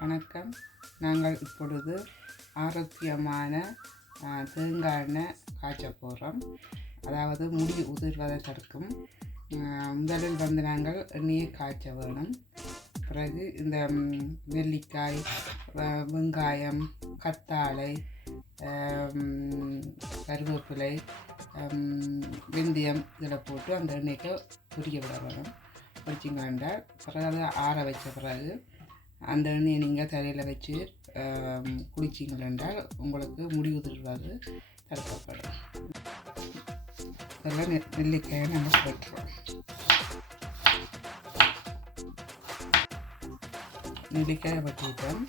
வணக்கம். நாங்கள் இப்பொழுது ஆரோக்கியமான தேங்காய் எண்ணெய் காய்ச்ச போகிறோம். அதாவது முடி உதிர்வதை தடுக்கும். முதலில் வந்து நாங்கள் எண்ணெயை காய்ச்ச வேணும். பிறகு இந்த நெல்லிக்காய், வெங்காயம், கத்தாழை, கருவேப்பிலை, வெந்தயம் இதில் போட்டு அந்த எண்ணெய்க்கு பொரிய விட வேணும். பொரிச்சிங்க வேண்டாம். பிறகு அதை ஆற வச்ச பிறகு அந்த எண்ணெயை நீங்கள் தலையில் வச்சு குளிச்சிங்கள் என்றால் உங்களுக்கு முடி உதிர்வது தடுக்கப்படும். இதெல்லாம் நெல்லிக்காயை நம்ம போட்டுருவோம். நெல்லிக்காயை வச்சுக்கிட்டோம்.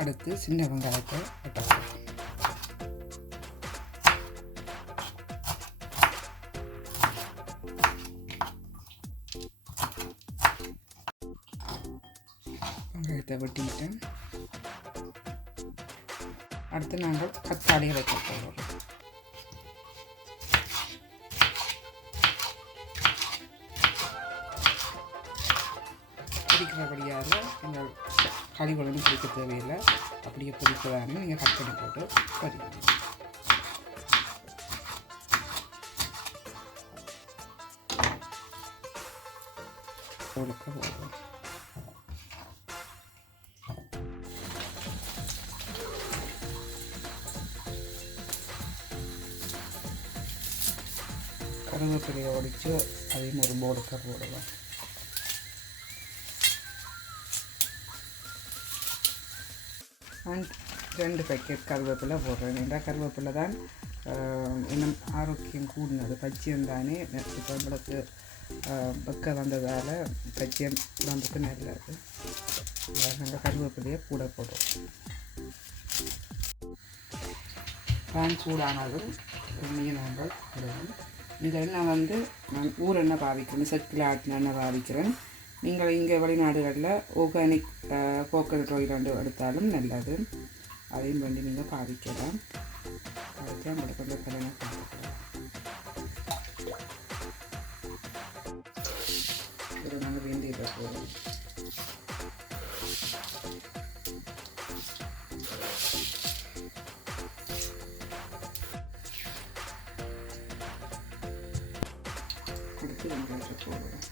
அடுத்து சின்ன வெங்காயத்தை வெட்டலாம். வெங்காயத்தை வெட்டிக்கிட்டேன். அடுத்து நாங்கள் கத்தாழையை வைக்க போகிறோம். பிடிக்கிறபடியாக நீங்கள் கழிவுகளும் பிடிக்க தேவையில்லை. அப்படியே பிடிக்கதானே நீங்கள் கட் பண்ணி போட்டு பறிக்கணும். கொடுக்க போதும். கருவேப்பிலையை ஒடிச்சு அதையும் ஒரு போடுக்க போடலாம். அண்ட் 2 பேக்கெட் கருவேப்பிலை போடுறேன். ஏன்னா கருவேப்பிலை தான் இன்னும் ஆரோக்கியம் கூடினது. பச்சியம் தானே இப்போ நம்மளுக்கு வெக்க வந்ததால் பச்சியம் உடம்புக்கு நல்லது. நாங்கள் கருவேப்பிலையை கூட போடுறோம். பேன் சூடானதும் எண்ணெயை நாங்கள் போடுவோம். இந்த எண்ணெய் வந்து நான் ஊரெண்ணெய் பாவிக்கிறேன், செக்கில் ஆட்டின எண்ணெய் பாவிக்கிறேன். நீங்கள் இங்கே வெளிநாடுகளில் ஆர்கானிக் கோகனட் ஆயில் எடுத்தாலும் நல்லது. அதையும் பண்ணி நீங்கள் பாவிக்கலாம். அதுக்கு நம்மளுக்கு கொஞ்சம் கடனை பார்த்துக்கலாம். இது நாங்கள் வேண்டியதை போதும். அடுத்து வெங்காயத்தை போடுவோம்.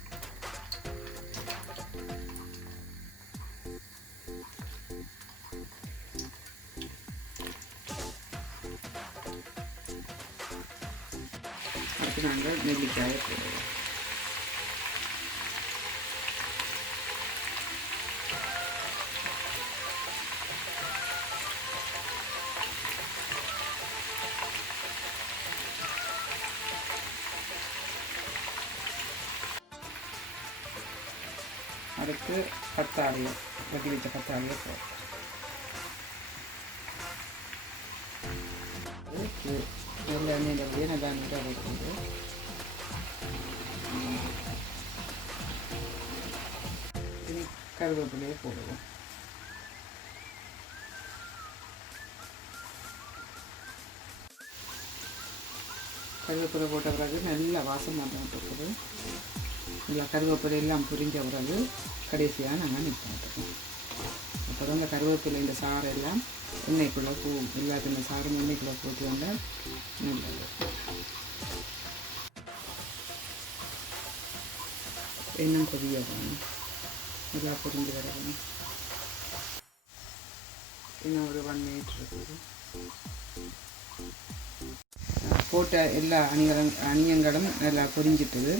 அடுத்து நாங்கள் நெல்லிக்காயை போடுவோம். அடுத்து கத்தாழையை வெட்டி வச்ச கத்தாழையை போடுறோம். நல்ல எண்ணெயில் நல்லா நீட்டாக வைக்கிறது. கருவேப்பிலையை போடுவோம். கருவேப்பிலை போட்ட பிறகு நல்ல வாசம் வந்துட்டு நல்லா கருவேப்பிலை எல்லாம் புரிஞ்ச பிறகு கடைசியாக நாங்கள் நிற்பாட்டுறோம். அப்போ தான் இந்த கருவேப்பிலை இந்த சாறு எல்லாம் எண்ணெய்க்குள்ளே போகும். எல்லாத்தையும் இந்த சாரும் எண்ணெய்க்குள்ளே போட்டு வந்தால் நல்லது. எண்ணெய் கொதிய வேணும், நல்லா புரிஞ்சு வரணும். இன்னும் ஒரு 1 மினிட் இருக்குது. போட்ட எல்லா அணியங்களும் நல்லா பொரிஞ்சிட்டுது.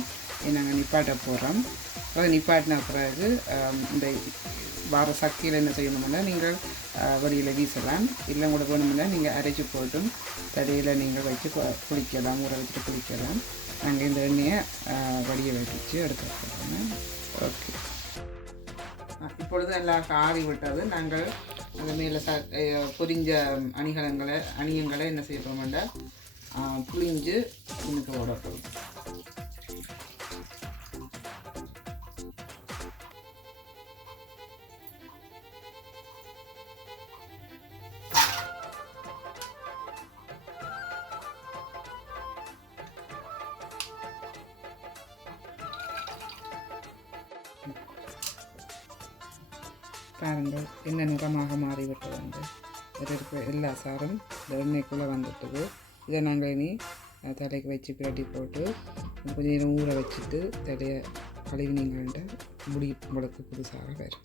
நாங்கள் நிப்பாட்ட போகிறோம். அப்புறம் நிப்பாட்டின பிறகு இந்த வார சக்தியில் என்ன செய்யணும்னா நீங்கள் வடியில் வீசலாம். இல்லை கூட வேணும்னா நீங்கள் அரைச்சி போட்டும் தடையில் நீங்கள் வச்சு குளிக்கலாம், ஊற வச்சுட்டு குளிக்கலாம். நாங்கள் இந்த எண்ணெயை வடியை வச்சு எடுத்து போடுறோம். ஓகே, இப்பொழுது எல்லாம் ஆறி விட்டது. நாங்கள் அந்த மேலே பொரிஞ்ச அணியங்களை என்ன செய்யறோம்னா புளிஞ்சு இன்னுக்கு ஓடட்டும். பாருங்கள் என்ன நிறமாக மாறிவிட்டது வந்து இருக்கிற எல்லா சாரும் இந்த எண்ணெய்க்குள்ளே வந்துட்டுது. இதை நாங்கள் இனி தலைக்கு வச்சு பிரட்டி போட்டு கொஞ்சம் நேரம் ஊற வச்சுட்டு தலையை கழுவினீங்கள்ட்ட முடி உங்களுக்கு புதுசாக வரும்.